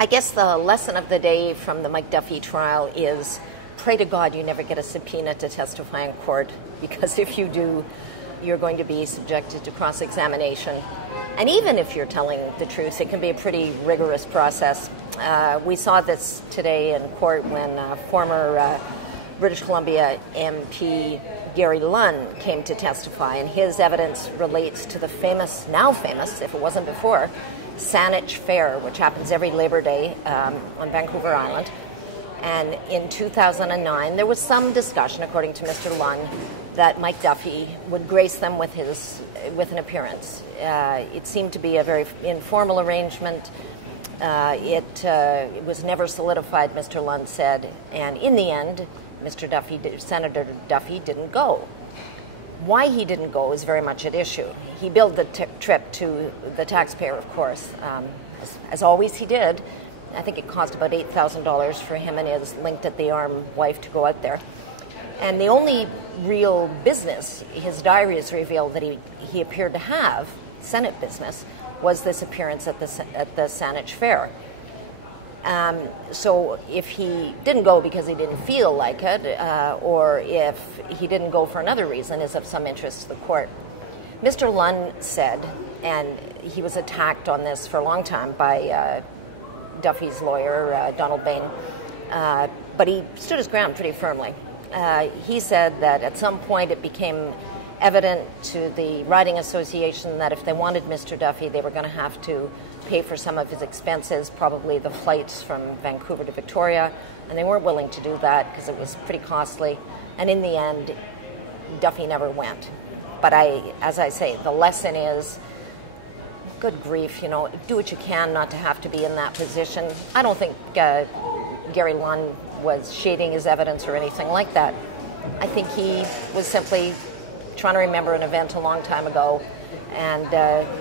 I guess the lesson of the day from the Mike Duffy trial is pray to God you never get a subpoena to testify in court, because if you do, you're going to be subjected to cross-examination. And even if you're telling the truth, it can be a pretty rigorous process. We saw this today in court when former British Columbia MP Gary Lunn came to testify, and his evidence relates to the famous, now famous, if it wasn't before, Saanich Fair, which happens every Labor Day on Vancouver Island. And in 2009, there was some discussion, according to Mr. Lunn, that Mike Duffy would grace them with an appearance. It seemed to be a very informal arrangement. It was never solidified, Mr. Lunn said, and in the end, Senator Duffy didn't go. Why he didn't go is very much at issue. He billed the trip to the taxpayer, of course, as always he did. I think it cost about $8,000 for him and his linked-at-the-arm wife to go out there. And the only real business his diaries revealed that he appeared to have, Senate business, was this appearance at the Saanich Fair. So if he didn't go because he didn't feel like it, or if he didn't go for another reason, is of some interest to the court. Mr. Lunn said, and he was attacked on this for a long time by Duffy's lawyer, Donald Bain, but he stood his ground pretty firmly. He said that at some point it became evident to the riding association that if they wanted Mr. Duffy, they were going to have to pay for some of his expenses, probably the flights from Vancouver to Victoria, and they weren't willing to do that because it was pretty costly. And in the end, Duffy never went. But as I say, the lesson is, good grief, do what you can not to have to be in that position. I don't think Gary Lunn was shading his evidence or anything like that. I think he was simply trying to remember an event a long time ago and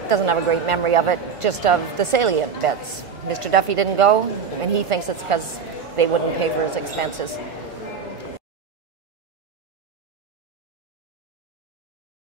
doesn't have a great memory of it, just of the salient bits. Mr. Duffy didn't go, and he thinks it's because they wouldn't pay for his expenses.